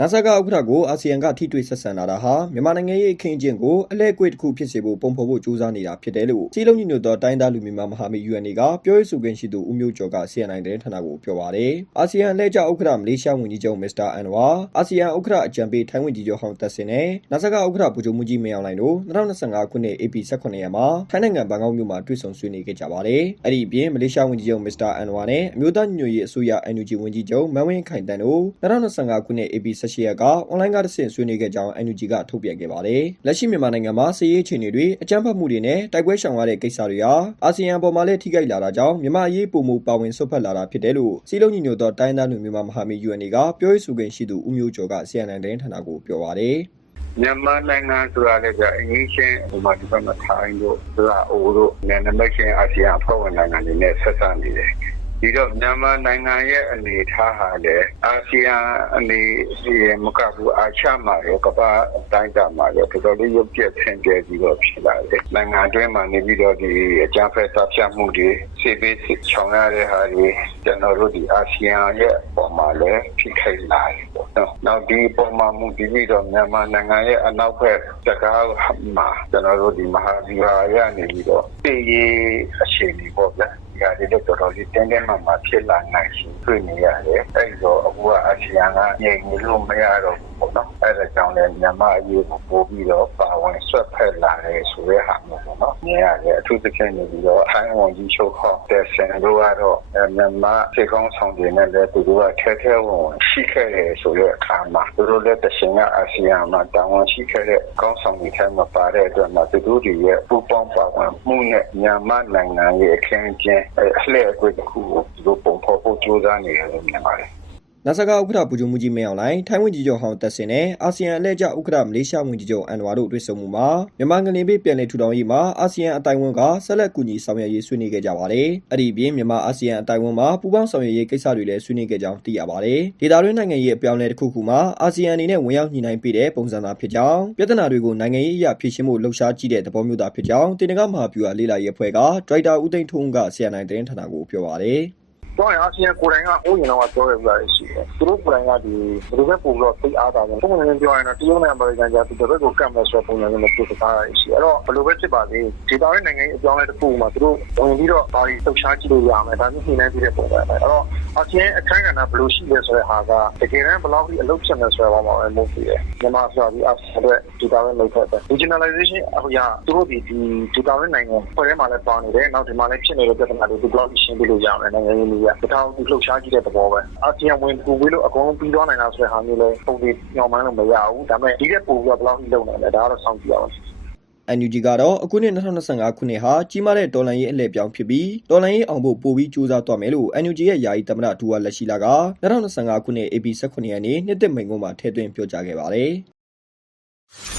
နာဆာကဥက္ကဋ္ဌကိုအာဆီယံကထိတွေ့ဆက်ဆံလာတာဟာမြန်မာနိုင်ငံရဲ့အခင်းအကျင်းကိုအလဲအကွေ့တစ်ခုဖြစ်စေဖို့ပုံဖော်ဖို့ကြိုးစားနေတာဖြစ်တယ်လို့စီလုံးညီညွတ်သောတိုင်းသားလူမျိုးများမဟာမိတ် UNA ကပြောရေးဆိုခွင့်ရှိသူဦးမျိုးကျော်က CNN သတင်းဌာနကိုပြောပါတယ်။အာဆီယံအလဲကျဥက္ကဋ္ဌမလေးရှားဝန်ကြီးချုပ်မစ္စတာအန်ဝါအာဆီယံဥက္ကဋ္ဌအကြံပေးထိုင်းဝန်ကြီးချုပ်ဟောင်းတက်စင်နဲ့နာဆာကဥက္ကဋ္ဌဗိုလ်ချုပ်မှုကြီးမင်းအောင်လှိုင်တို့2025ခုနှစ် AP 18ရက်မှာထိုင်းနိုင်ငံဘန်ကောက်မြို့မှာတွေ့ဆုံဆွေးနွေးခဲ့ကြပါတယ်။အဲ့ဒီအပြင်မလေးရှားဝန်ကြီးချုပ်မစ္စတာအန်ဝါနဲ့အမျိုးသားညီညွတ်ရေးအစိုးရ NUG ဝန်ကြီးချုပ်မန်ဝင်းခိုင်တန်တို့2025ခုနှစ် AP 18ရက်က online ကတဆင့်ဆွေးနွေးခဲ့ကြောင်း NUG ကထုတ်ပြန်ခဲ့ပါတယ်။လက်ရှိမြန်မာနိုင်ငံမှာစစ်ရေးအခြေအနေတွေအကြမ်းဖက်မှုတွေနဲ့တိုက်ပွဲရှောင်ရတဲ့ကိစ္စတွေဟာအာဆီယံပေါ်မှာလည်းထိခိုက်လာတာကြောင့်မြန်မာအရေးပုံမူပါဝင်ဆွတ်ဖက်လာတာဖြစ်တယ်လို့စီလုံးညီညွတ်သောတိုင်းသားလူမျိုးများမဟာမိတ် UNA ကပြောရေးဆိုခွင့်ရှိသူဦးမျိုးကျော်က CNN သတင်းဌာနကိုပြောပါတယ်။မြန်မာနိုင်ငံဆိုတာလည်းကြာအင်္ဂလိပ်ချင်းဟိုမှာဒီဘက်မှာထိုင်းတို့လာအိုတို့နယ်နိမိတ်ချင်းအာဆီယံအဖွဲ့ဝင်နိုင်ငံတွေနဲ့ဆက်ဆံနေတယ် ဒီတော့မြန်မာနိုင်ငံရဲ့အနေအထားဟာလည်းအာဆီယံအနေနဲ့မကဘူးအာရှမှာရောကမ္ဘာတိုင်းတာမှာရောတော်တော်လေးရုပ်ပြတ်ဆင်ပြပြီးတော့ဖြစ်လာတယ်နိုင်ငံအတွင်းမှာနေပြီးတော့ဒီအကြမ်းဖက်တပ်ဖြတ်မှုတွေစေပေးချောင်ရတဲ့ဟာတွေကျွန်တော်တို့ဒီအာဆီယံရဲ့ပုံမှာလည်းဖြစ်ခိုက်လာတယ်ပေါ့နော်နောက်ဒီပုံမှာမူတည်ပြီးတော့မြန်မာနိုင်ငံရဲ့အနောက်ဘက်တကားမှာကျွန်တော်တို့ဒီမဟာဗီဟာရနေပြီးတော့ပြည်ရေးအခြေအနေပေါ့ဗျာ ဒီဟာတွေတော့တော်တော်လေး တင်းတင်းမာမာ ဖြစ်လာနိုင်ရှိတွေ့နေရတယ် အဲ့တော့ အခုက အာဆီယံက ငြိမ်နေလို့ မရတော့ဘူးပေါ့နော်အဲ့ဒါကြောင့်လည်းမြန်မာအရေးကိုပို့ပြီးတော့ပါဝင်ဆွတ်ဖက်လာတယ်ဆိုတဲ့ဟာမျိုးပေါ့နော်မြင်ရတယ်အထူးသဖြင့်နေပြီးတော့ထိုင်းဝန်ကြီးချုပ်ဟောတဲ့ဆန်တို့ကတော့မြန်မာစေကောင်းဆောင်တွေနဲ့လည်းသူတို့ကထဲထဲဝင်ဝင်ရှိခဲ့တယ်ဆိုတဲ့အခါမှာသူတို့လည်းတရှင်ကအာဆီယံမှာတာဝန်ရှိခဲ့တဲ့ကောင်းဆောင်တွေထဲမှာပါတဲ့အတွက်မှာသူတို့တွေရဲ့ပူပေါင်းပါဝင်မှုနဲ့မြန်မာနိုင်ငံရဲ့အခင်းအကျင်းအလှည့်အကွေ့တစ်ခုကိုသူတို့ပုံဖော်ဖို့ကြိုးစားနေတယ်လို့မြင်ပါတယ် နာဆာကဥက္ကဋ္ဌဗိုလ်ချုပ်မှုကြီးမင်းအောင်လှိုင်ထိုင်းဝန်ကြီးချုပ်ဟောင်းတက်စင်နဲ့အာဆီယံအလဲကျဥက္ကဋ္ဌမလေးရှားဝန်ကြီးချုပ်အန်ဝါတို့တွေ့ဆုံမှုမှာမြန်မာငလင်ပေးပြည်နယ်ထူထောင်ရေးမှာအာဆီယံအတိုင်းအဝန်ကဆက်လက်ကူညီဆောင်ရွက်ရေးဆွေးနွေးခဲ့ကြပါတယ်။အဲ့ဒီအပြင်မြန်မာအာဆီယံအတိုင်းအဝန်မှာပူးပေါင်းဆောင်ရွက်ရေးကိစ္စတွေလည်းဆွေးနွေးခဲ့ကြောင်းသိရပါတယ်။ဒေသတွင်းနိုင်ငံရေးအပြောင်းအလဲတစ်ခုခုမှာအာဆီယံအနေနဲ့ဝင်ရောက်ညှိနှိုင်းပေးတဲ့ပုံစံသာဖြစ်ကြောင်းပြဿနာတွေကိုနိုင်ငံရေးအရာဖြေရှင်းဖို့လှုံ့ဆော်ကြည့်တဲ့သဘောမျိုးသာဖြစ်ကြောင်းတင်နဂမဟာဗျူဟာလေးလာရေးအဖွဲ့ကဒရိုက်တာဦးသိန်းထွန်းက CNN သတင်းဌာနကိုပြောပါတယ်။ တော့အာဆီယံကိုယ်တိုင်ကအိုးရင်တော့ပြောရပြရရှိတယ် သူတို့ကိုယ်တိုင်က ဒီဘယ်လိုပဲပုံလို့သိအားတာလဲပုံမှန်ပြောရင်တော့ တရုတ်နဲ့ အမေရိကန်ကြားသူတို့ကိုကတ်မယ်ဆိုတဲ့ပုံစံမျိုးနဲ့ပြောထားရရှိအဲ့တော့ ဘယ်လိုပဲဖြစ်ပါစေ ဒေတာရဲ့နိုင်ငံရေး အပြောင်းအလဲတစ်ခုမှာ သူတို့ဝင်ပြီးတော့ ဘာတွေလှုပ်ရှားကြည့်လို့ရမယ်ဒါမျိုးနှိမ့်နေပြီးတဲ့ ပုံစံပဲ အဲ့တော့ အာဆီယံအခန်းကဏ္ဍ ဘယ်လိုရှိလဲဆိုတဲ့ဟာက တကယ်တမ်း ဘယ်လောက်ကြီးအလုပ်ဖြစ်မယ်ဆိုတဲ့ဘောမှာပဲမဟုတ်ဘူးလေမြန်မာဆိုတာဒီအာဆီယံအတွက် ဒေတာရဲ့လုပ်ဖက်ပဲ regionalization အခုရသူတို့ဒီဒီဒေတာရဲ့နိုင်ငံဖွဲ့ထဲမှာလည်း ပါနေတယ် နောက် ဒီမှာလည်း ဖြစ်နေတဲ့ ပြဿနာတွေဒီဘလောက်ရှင်းပြလို့ရမယ်နိုင်ငံရေးလူရတထောင်ဒီလှုပ်ရှားကြည့်တဲ့သဘောပဲအာဆီယံဝင်ပူပြီးလို့အကုန်လုံးပြီးသွားနိုင်တာဆိုတဲ့ဟာမျိုးလဲပုံပြီးညောင်းမှန်းလို့မရဘူးဒါပေမဲ့ဒီတဲ့ပူပြီးတော့ဘယ်လောက်ကြီးလုံနိုင်လဲဒါကတော့စောင့်ကြည့်ရအောင် NUG ကတော့အခုနှစ်2025ခုနှစ်ဟာကြီးမားတဲ့တော်လှန်ရေးအလှည့်ပြောင်းဖြစ်ပြီးတော်လှန်ရေးအောင်ဖို့ပိုပြီးကြိုးစားသွားမယ်လို့ NUG ရဲ့ယာယီသမ္မတဒူဝါလက်ရှိလာက2025ခုနှစ် AP 18ရက်နေ့နှစ်သက်မိန်ကုန်းမှာထည့်သွင်းပြောကြားခဲ့ပါတယ်။